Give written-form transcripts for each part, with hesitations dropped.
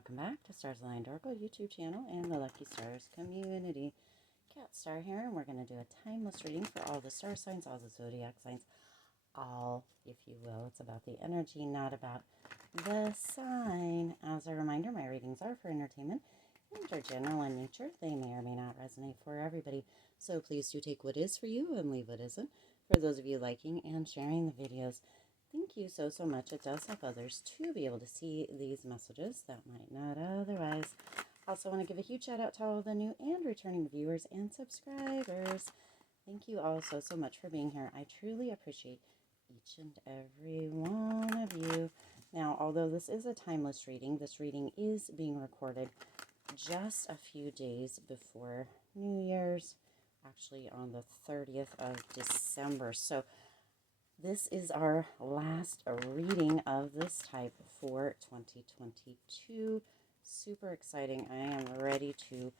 welcome back to Stars Aligned Oracle YouTube channel and the Lucky Stars community. Cat Star here, and we're going to do a timeless reading for all the star signs, all the zodiac signs, all, if you will. It's about the energy, not about the sign. As a reminder, my readings are for entertainment and are general in nature. They may or may not resonate for everybody, so please do take what is for you and leave what isn't. For those of you liking and sharing the videos, thank you so much. It does help others to be able to see these messages that might not otherwise. Also want to give a huge shout out to all the new and returning viewers and subscribers. Thank you all so much for being here. I truly appreciate each and every one of you. Now, although this is a timeless reading, this reading is being recorded just a few days before New Year's, actually on the 30th of December. So this is our last reading of this type for 2022. Super exciting. I am ready to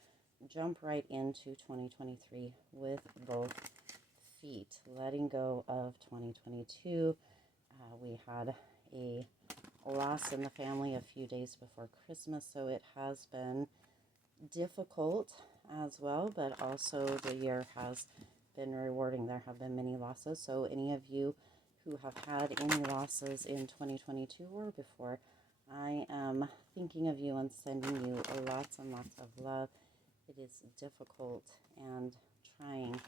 jump right into 2023 with both feet. Letting go of 2022. We had a loss in the family a few days before Christmas, so it has been difficult as well, but also the year has been rewarding. There have been many losses, so any of you who have had any losses in 2022 or before, I am thinking of you and sending you lots and lots of love. It is difficult and trying,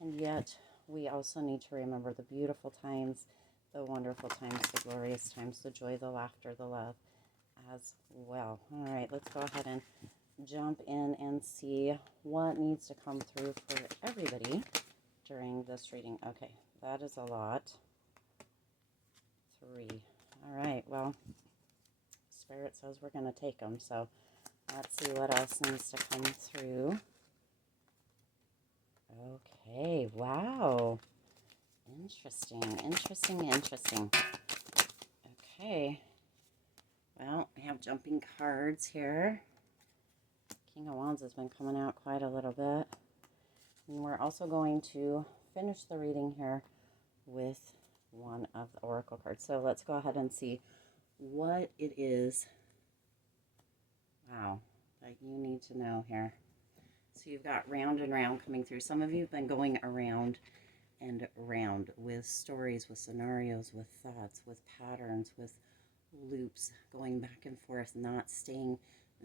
and yet we also need to remember the beautiful times, the wonderful times, the glorious times, the joy, the laughter, the love as well. All right, let's go ahead and jump in and see what needs to come through for everybody during this reading. Okay, that is a lot. 3. All right, well, Spirit says we're going to take them, so let's see what else needs to come through. Okay, wow. Interesting. Okay, well, we have jumping cards here. King of Wands has been coming out quite a little bit. And we're also going to finish the reading here with one of the oracle cards. So let's go ahead and see what it is, wow, that you need to know here. So you've got round and round coming through. Some of you have been going around and around with stories, with scenarios, with thoughts, with patterns, with loops, going back and forth, not staying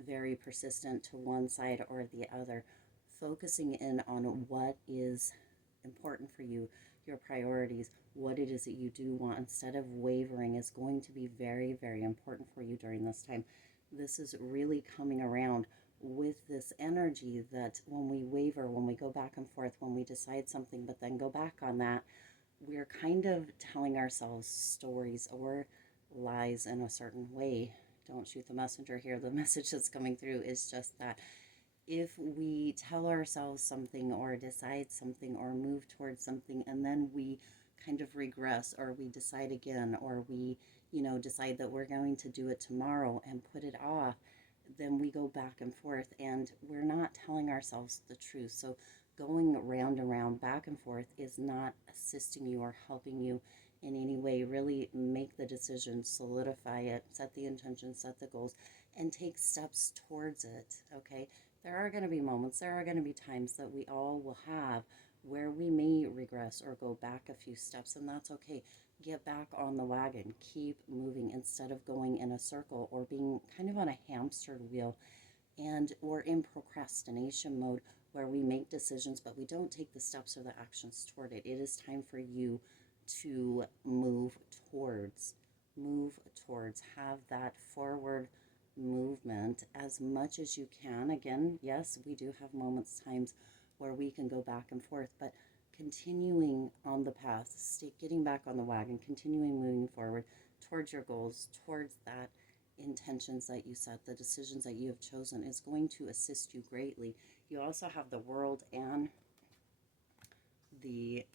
very persistent to one side or the other, focusing in on what is important for you, your priorities, what it is that you do want, instead of wavering, is going to be very important for you during this time. This is really coming around with this energy that when we waver, when we go back and forth, when we decide something but then go back on that, we're kind of telling ourselves stories or lies in a certain way. Don't shoot the messenger here. The message that's coming through is just that if we tell ourselves something or decide something or move towards something and then we kind of regress, or we decide again, or we decide that we're going to do it tomorrow and put it off, then we go back and forth and we're not telling ourselves the truth. So going round and round, back and forth, is not assisting you or helping you in any way. Really make the decision, solidify it, set the intention, set the goals, and take steps towards it. Okay, there are going to be moments, there are going to be times that we all will have where we may regress or go back a few steps, and that's okay. Get back on the wagon, keep moving, instead of going in a circle or being kind of on a hamster wheel, and or in procrastination mode where we make decisions but we don't take the steps or the actions toward it. It is time for you to move towards, have that forward movement as much as you can. Again, yes, we do have moments, times where we can go back and forth, but continuing on the path, getting back on the wagon, continuing moving forward towards your goals, towards that intentions that you set, the decisions that you have chosen, is going to assist you greatly. You also have the World and the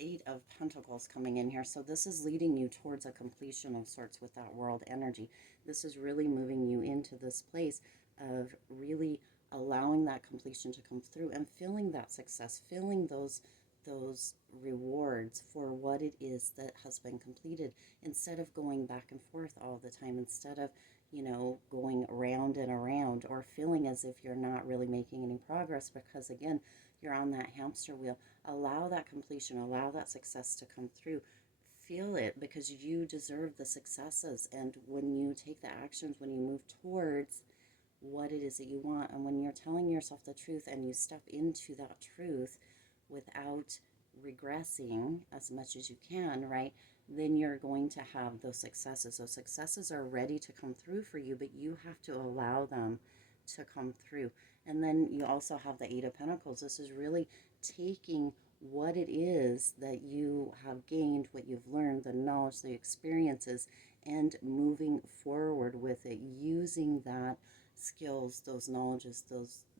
8 of Pentacles coming in here, so this is leading you towards a completion of sorts with that World energy. This is really moving you into this place of really allowing that completion to come through and feeling that success, feeling those those rewards for what it is that has been completed, instead of going back and forth all the time, instead of, you know, going around and around, or feeling as if you're not really making any progress because, again, you're on that hamster wheel. Allow that completion, allow that success to come through. Feel it, because you deserve the successes. And when you take the actions, when you move towards what it is that you want, and when you're telling yourself the truth and you step into that truth without regressing as much as you can, right, then you're going to have those successes. Those successes are ready to come through for you, but you have to allow them to come through. And then you also have the Eight of Pentacles. This is really taking what it is that you have gained, what you've learned, the knowledge, the experiences, and moving forward with it, using that skills, those knowledges,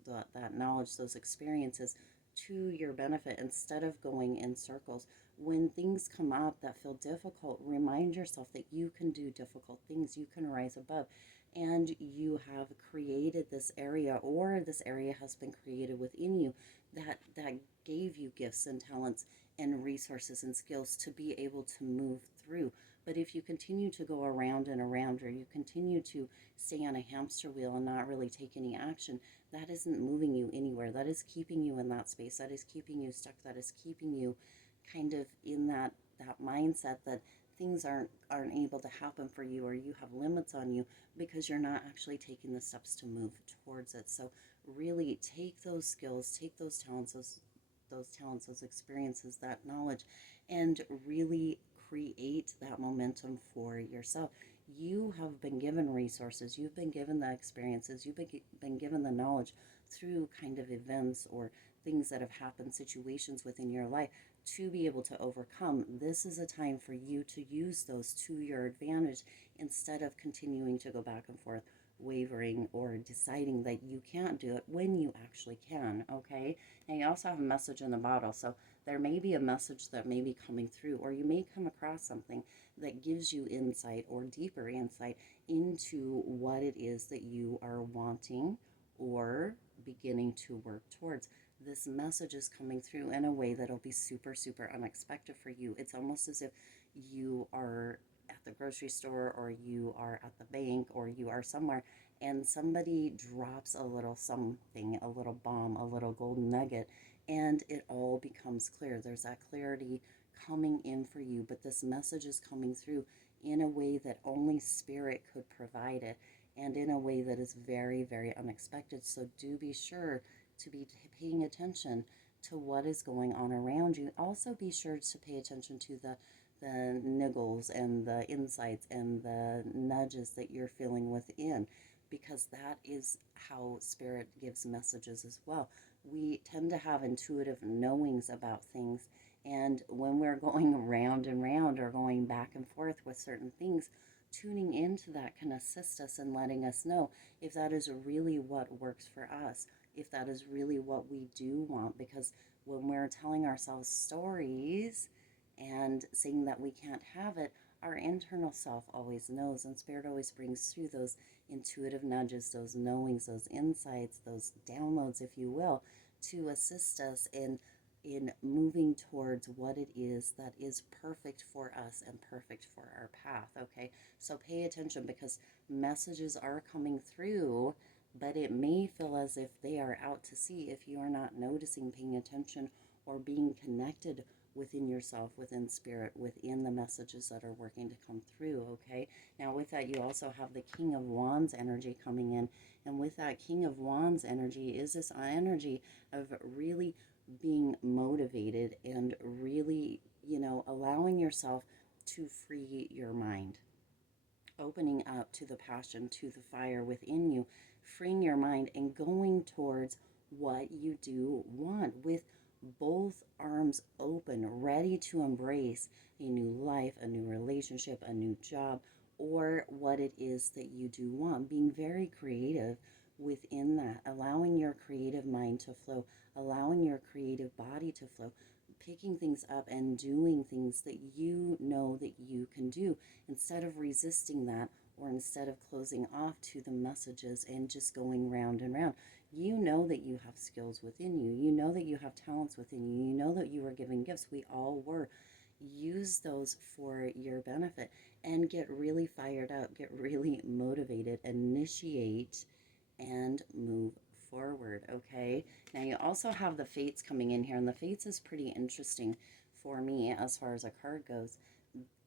that knowledge, those experiences to your benefit, instead of going in circles. When things come up that feel difficult, remind yourself that you can do difficult things, you can rise above, and you have created this area, or this area has been created within you, that gave you gifts and talents and resources and skills to be able to move through. But if you continue to go around and around, or you continue to stay on a hamster wheel and not really take any action, that isn't moving you anywhere. That is keeping you in that space. That is keeping you stuck. That is keeping you kind of in that mindset that things aren't able to happen for you, or you have limits on you, because you're not actually taking the steps to move towards it. So really take those skills, take those talents, those experiences, that knowledge, and really create that momentum for yourself. You have been given resources, you've been given the experiences, you've been given the knowledge through kind of events or things that have happened, situations within your life, to be able to overcome. This is a time for you to use those to your advantage, instead of continuing to go back and forth, wavering, or deciding that you can't do it when you actually can. Okay, and you also have a message in the bottle, so there may be a message that may be coming through, or you may come across something that gives you insight, or deeper insight, into what it is that you are wanting or beginning to work towards. This message is coming through in a way that'll be super, super unexpected for you. It's almost as if you are at the grocery store, or you are at the bank, or you are somewhere, and somebody drops a little something, a little bomb, a little golden nugget, and it all becomes clear. There's that clarity coming in for you, but this message is coming through in a way that only Spirit could provide it, and in a way that is very, very unexpected. So do be sure to be paying attention to what is going on around you. Also be sure to pay attention to the niggles and the insights and the nudges that you're feeling within, because that is how Spirit gives messages as well. We tend to have intuitive knowings about things, and when we're going round and round, or going back and forth with certain things, tuning into that can assist us in letting us know if that is really what works for us, if that is really what we do want. Because when we're telling ourselves stories and saying that we can't have it, our internal self always knows, and Spirit always brings through those intuitive nudges, those knowings, those insights, those downloads, if you will, to assist us in moving towards what it is that is perfect for us and perfect for our path. Okay, so pay attention, because messages are coming through, but it may feel as if they are out to sea if you are not noticing, paying attention, or being connected within yourself, within Spirit, within the messages that are working to come through. Okay, now with that, you also have the King of Wands energy coming in, and with that King of Wands energy is this energy of really being motivated, and really, allowing yourself to free your mind, opening up to the passion, to the fire within you, freeing your mind, and going towards what you do want, with both arms open, ready to embrace a new life, a new relationship, a new job, or what it is that you do want. Being very creative within that, allowing your creative mind to flow, allowing your creative body to flow, picking things up and doing things that you know that you can do, instead of resisting that, or instead of closing off to the messages and just going round and round. You know that you have skills within you. You know that you have talents within you. You know that you were given gifts. We all were. Use those for your benefit and get really fired up, get really motivated, initiate, and move forward. Okay, now you also have the fates coming in here, and the fates is pretty interesting for me as far as a card goes.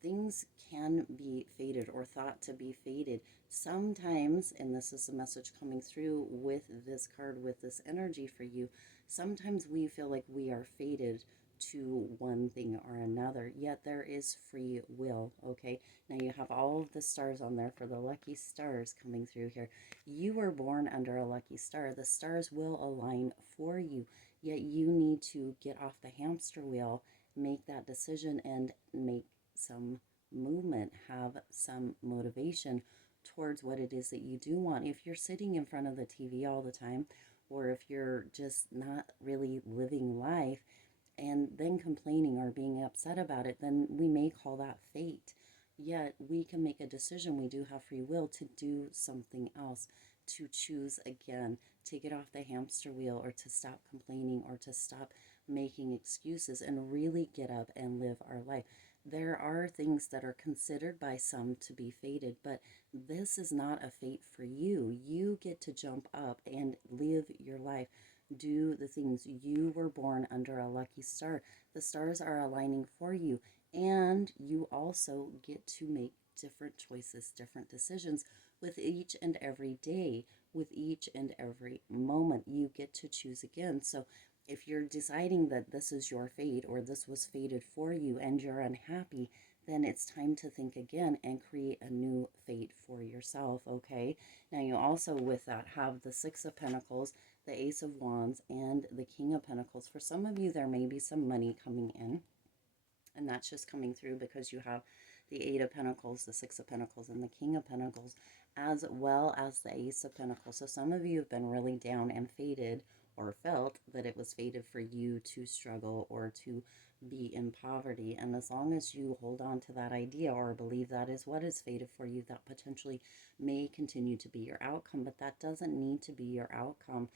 Things can be fated or thought to be fated sometimes, and this is a message coming through with this card, with this energy for you. Sometimes we feel like we are fated to one thing or another, yet there is free will. Okay, now you have all of the stars on there for the lucky stars coming through here. You were born under a lucky star. The stars will align for you, yet you need to get off the hamster wheel, make that decision, and make some movement, have some motivation towards what it is that you do want. If you're sitting in front of the TV all the time, or if you're just not really living life and then complaining or being upset about it, then we may call that fate. Yet we can make a decision. We do have free will to do something else, to choose again, to get off the hamster wheel, or to stop complaining, or to stop making excuses and really get up and live our life. There are things that are considered by some to be fated, but this is not a fate for you. You get to jump up and live your life. Do the things. You were born under a lucky star. The stars are aligning for you, and you also get to make different choices, different decisions with each and every day, with each and every moment. You get to choose again. So if you're deciding that this is your fate, or this was fated for you, and you're unhappy, then it's time to think again and create a new fate for yourself. Okay, now you also with that have the Six of Pentacles, the Ace of Wands, and the King of Pentacles. For some of you, there may be some money coming in, and that's just coming through because you have the Eight of Pentacles, the Six of Pentacles, and the King of Pentacles, as well as the Ace of Pentacles. So some of you have been really down and fated, or felt that it was fated for you to struggle or to be in poverty. And as long as you hold on to that idea or believe that is what is fated for you, that potentially may continue to be your outcome. But that doesn't need to be your outcome,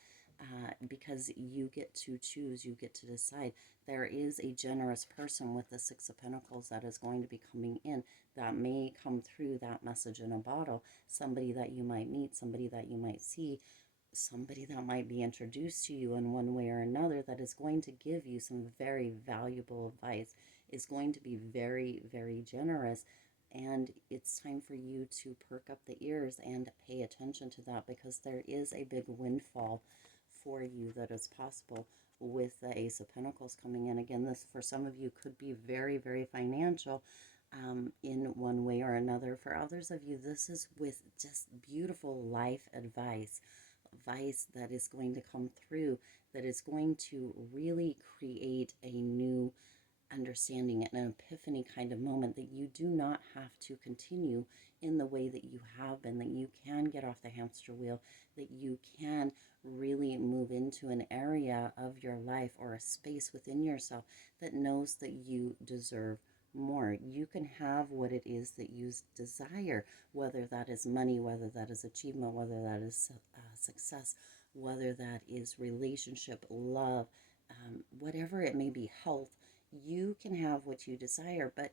because you get to choose, you get to decide. There is a generous person with the Six of Pentacles that is going to be coming in, that may come through that message in a bottle. Somebody that you might meet, somebody that you might see, somebody that might be introduced to you in one way or another, that is going to give you some very valuable advice, is going to be very, very generous. And it's time for you to perk up the ears and pay attention to that, because there is a big windfall for you that is possible with the Ace of Pentacles coming in. Again, this for some of you could be very, very financial, in one way or another. For others of you, this is with just beautiful life advice that is going to come through, that is going to really create a new understanding, an epiphany kind of moment, that you do not have to continue in the way that you have been, that you can get off the hamster wheel, that you can really move into an area of your life or a space within yourself that knows that you deserve more. You can have what it is that you desire, whether that is money, whether that is achievement, whether that is success, whether that is relationship, love, whatever it may be, health. You can have what you desire, but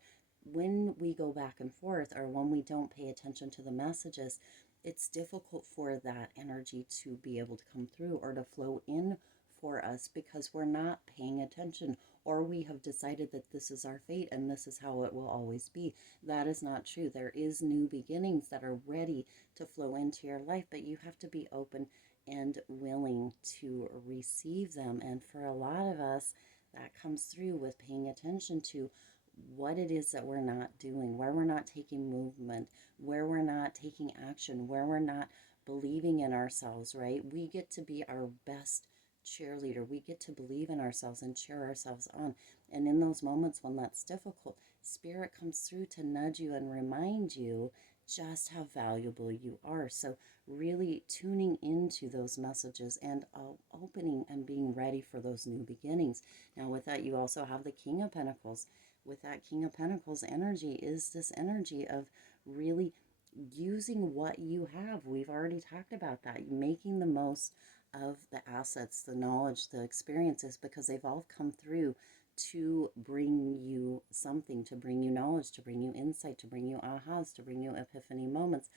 when we go back and forth, or when we don't pay attention to the messages, it's difficult for that energy to be able to come through or to flow in for us, because we're not paying attention, or we have decided that this is our fate and this is how it will always be. That is not true. There is new beginnings that are ready to flow into your life, but you have to be open and willing to receive them. And for a lot of us, that comes through with paying attention to what it is that we're not doing, where we're not taking movement, where we're not taking action, where we're not believing in ourselves, right? We get to be our best cheerleader. We get to believe in ourselves and cheer ourselves on. And in those moments when that's difficult, Spirit comes through to nudge you and remind you just how valuable you are. So really tuning into those messages and opening and being ready for those new beginnings. Now with that, you also have the King of Pentacles. With that King of Pentacles energy is this energy of really using what you have. We've already talked about that. Making the most of the assets, the knowledge, the experiences, because they've all come through to bring you something, to bring you knowledge, to bring you insight, to bring you ahas, to bring you epiphany moments.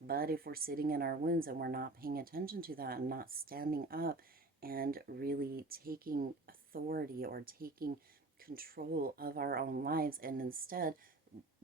But if we're sitting in our wounds and we're not paying attention to that and not standing up and really taking authority or taking control of our own lives, and instead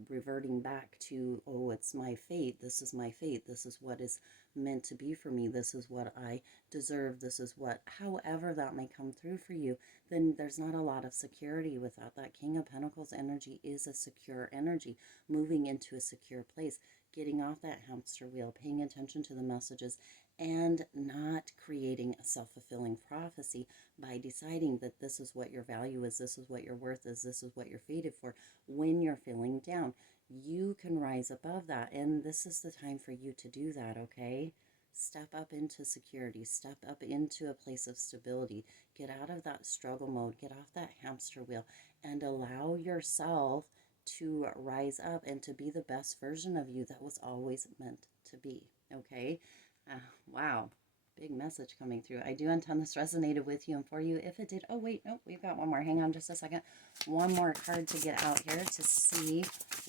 reverting back to, oh, it's my fate, this is my fate, this is what is meant to be for me, this is what I deserve, this is what, however that may come through for you, then there's not a lot of security with that. That King of Pentacles energy is a secure energy, moving into a secure place, getting off that hamster wheel, paying attention to the messages, and not creating a self-fulfilling prophecy by deciding that this is what your value is, this is what your worth is, this is what you're fated for. When you're feeling down, you can rise above that, and this is the time for you to do that. Okay, step up into security, step up into a place of stability, get out of that struggle mode, get off that hamster wheel, and allow yourself to rise up and to be the best version of you that was always meant to be. Okay, wow, big message coming through. I do intend this resonated with you and for you. If it did, oh wait, no, we've got one more. Hang on just a second. One more card to get out here to see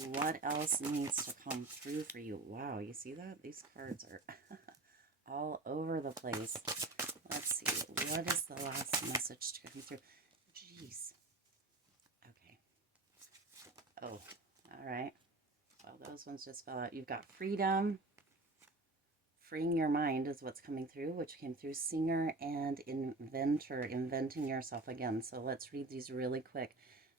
what else needs to come through for you. Wow, you see that? These cards are all over the place. Let's see. What is the last message to come through? Jeez. Okay. Oh, all right. Well, those ones just fell out. You've got freedom. Freeing your mind is what's coming through, which came through singer and inventor, inventing yourself again. So let's read these really quick.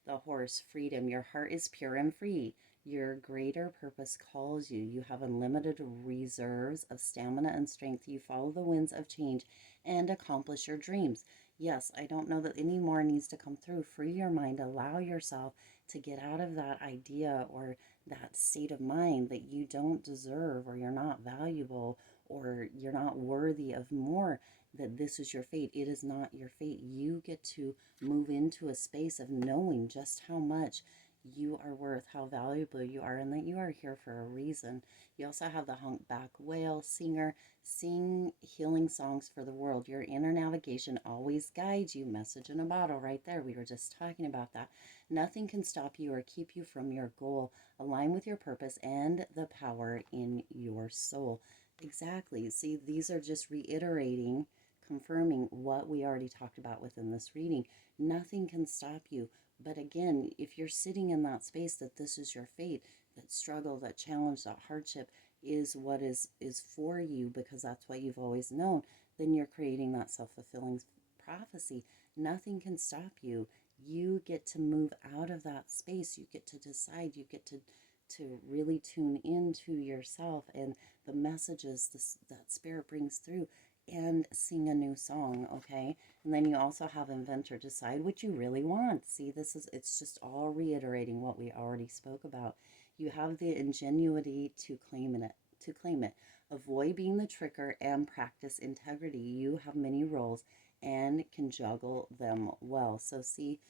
The horse, freedom. Your heart is pure and free. Your greater purpose calls you. You have unlimited reserves of stamina and strength. You follow the winds of change and accomplish your dreams. Yes, I don't know that any more needs to come through. Free your mind. Allow yourself to get out of that idea or that state of mind that you don't deserve or you're not valuable or you're not worthy of more, that this is your fate. It is not your fate. You get to move into a space of knowing just how much you are worth, how valuable you are, and that you are here for a reason. You also have the humpback whale, singer, sing healing songs for the world. Your inner navigation always guides you. Message in a bottle right there. We were just talking about that. Nothing can stop you or keep you from your goal. Align with your purpose and the power in your soul. Exactly. See, these are just reiterating, confirming what we already talked about within this reading. Nothing can stop you. But again, if you're sitting in that space that this is your fate, that struggle, that challenge, that hardship is what is for you because that's what you've always known, then you're creating that self-fulfilling prophecy. Nothing can stop you. You get to move out of that space. You get to decide. You get to really tune into yourself and the messages that spirit brings through and sing a new song. Okay, and then you also have inventor. Decide what you really want. See, it's just all reiterating what we already spoke about. You have the ingenuity to claim it. Avoid being the tricker and practice integrity. You have many roles and can juggle them well. So see,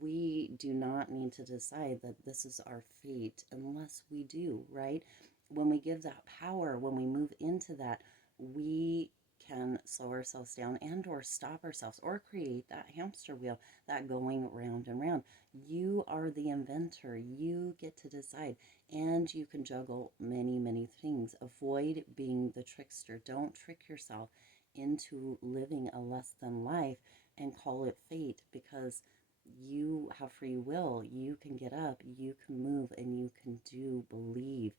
we do not need to decide that this is our fate unless we do, right? When we give that power, when we move into that, we can slow ourselves down and or stop ourselves or create that hamster wheel, that going round and round. You are the inventor. You get to decide, and you can juggle many, many things. Avoid being the trickster. Don't trick yourself into living a less than life and call it fate, because you have free will. You can get up, you can move, and you can do, believe,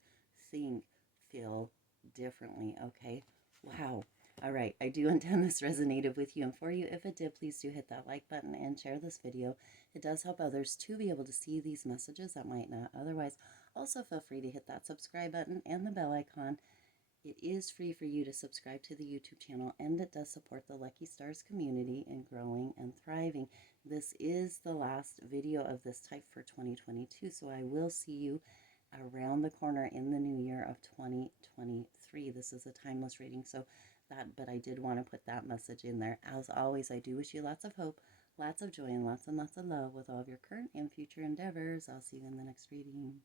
think, feel differently. Okay, wow. All right, I do intend this resonated with you and for you. If it did, please do hit that like button and share this video. It does help others to be able to see these messages that might not otherwise. Also, feel free to hit that subscribe button and the bell icon. It is free for you to subscribe to the YouTube channel, and it does support the Lucky Stars community in growing and thriving. This is the last video of this type for 2022, so I will see you around the corner in the new year of 2023. This is a timeless reading, but I did want to put that message in there. As always, I do wish you lots of hope, lots of joy, and lots of love with all of your current and future endeavors. I'll see you in the next reading.